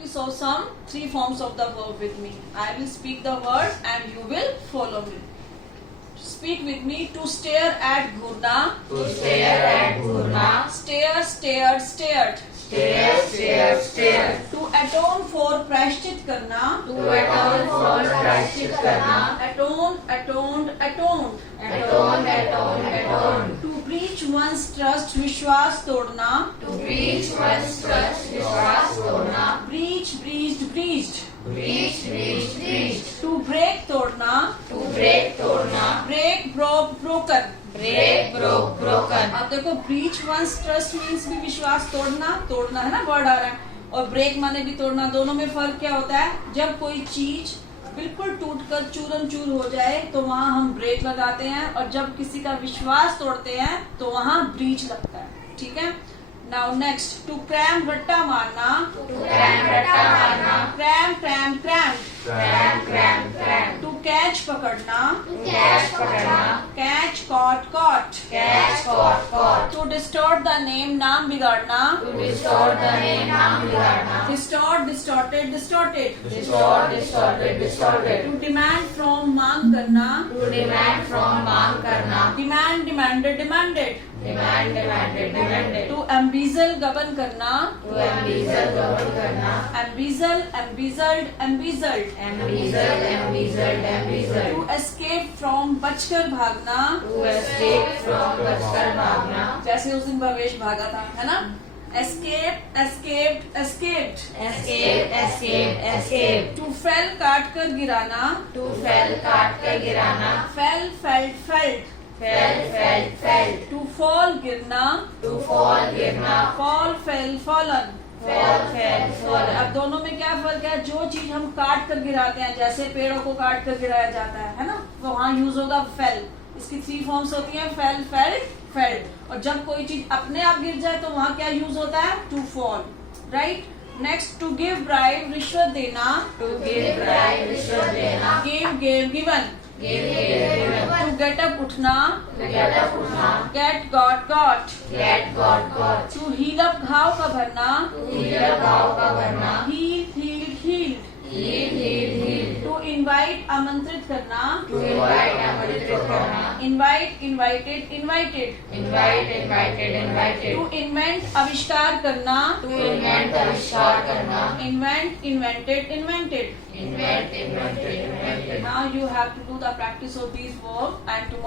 practice of some three forms of the verb with me. I will speak the word and you will follow me. Speak with me. To stare at Ghurna. To stare at Ghurna. Stare, stared, stared. Stare, stare, stare. To atone for प्रायश्चित करना. To atone for प्रायश्चित करना. Atone, atoned, atoned. Atone, atone, atone. To breach one's trust विश्वास तोड़ना. To breach one's trust विश्वास तोड़ना. Breach, breached, breached. Breach, breach, breach. To break तोड़ना. To break तोड़ना. Break, broke, broken. Break, broke, broken. अब देखो ब्रीच वंस ट्रस्ट मीन्स भी विश्वास तोड़ना. तोड़ना है ना वर्ड आ रहा है. और ब्रेक माने भी तोड़ना. दोनों में फर्क क्या होता है? जब कोई चीज बिल्कुल टूटकर चूरन चूर हो जाए तो वहाँ हम ब्रेक लगाते हैं, और जब किसी का विश्वास तोड़ते हैं तो वहाँ ब्रीच लगता है. ठीक है. Now next. टू क्रैम रट्टा मारना. To cram रट्टा मारना. Cram cram cram. Cram, cram, cram. To catch पकड़ना. To catch पकड़ना. Catch caught caught. Catch, caught, caught. To distort the name नाम बिगाड़ना. To distort the name नाम बिगाड़ना. Distort distorted distorted. Distort, distorted, distorted. To demand from मांग करना. To demand from मांग करना. Demand demanded demanded. Demand, demanded, demanded. To embezzle गबन करना. To embezzle, govern करना. Embezzle embezzled embezzled. Embezzle, embezzled, embezzled. To escape from बचकर भागना. To escape from बचकर भागना. जैसे उस दिन भवेश भागा था, है ना. Escape escaped escaped. Escape, escape, escape. To fell काट कर गिराना. To fell, काट कर गिराना. Fell felt felt. Fell, fell, fell. To fall गिरना. To fall, गिरना. Fall fell fallen. Fall, fell, fallen. अब दोनों में क्या फर्क है? जो चीज हम काट कर गिराते हैं, जैसे पेड़ों को काट कर गिराया जाता है ना, तो वहाँ यूज होगा फेल. इसकी थ्री फॉर्म्स होती हैं: फेल, फेल्ट, फेल्ड. और जब कोई चीज अपने आप गिर जाए तो वहाँ क्या यूज होता है? To fall. Right. Next. To give bribe रिश्वत देना. To give bribe, रिश्वत देना. Give gave given. Give, given. To get up उठना. To get up, उठना. Get got got. Get, got, got. To heal up घाव का भरना. To heal, घाव का भरना. Heal healed healed. Heal, heal, heal. To invite आमंत्रित करना. To invite, आमंत्रित करना. Invite invited invited. Invite, invited, invited. To invent आविष्कार करना. To invent, आविष्कार करना. Invent invented invented. Invent, invented, invented. Now you have to do the practice of these verbs, and tomorrow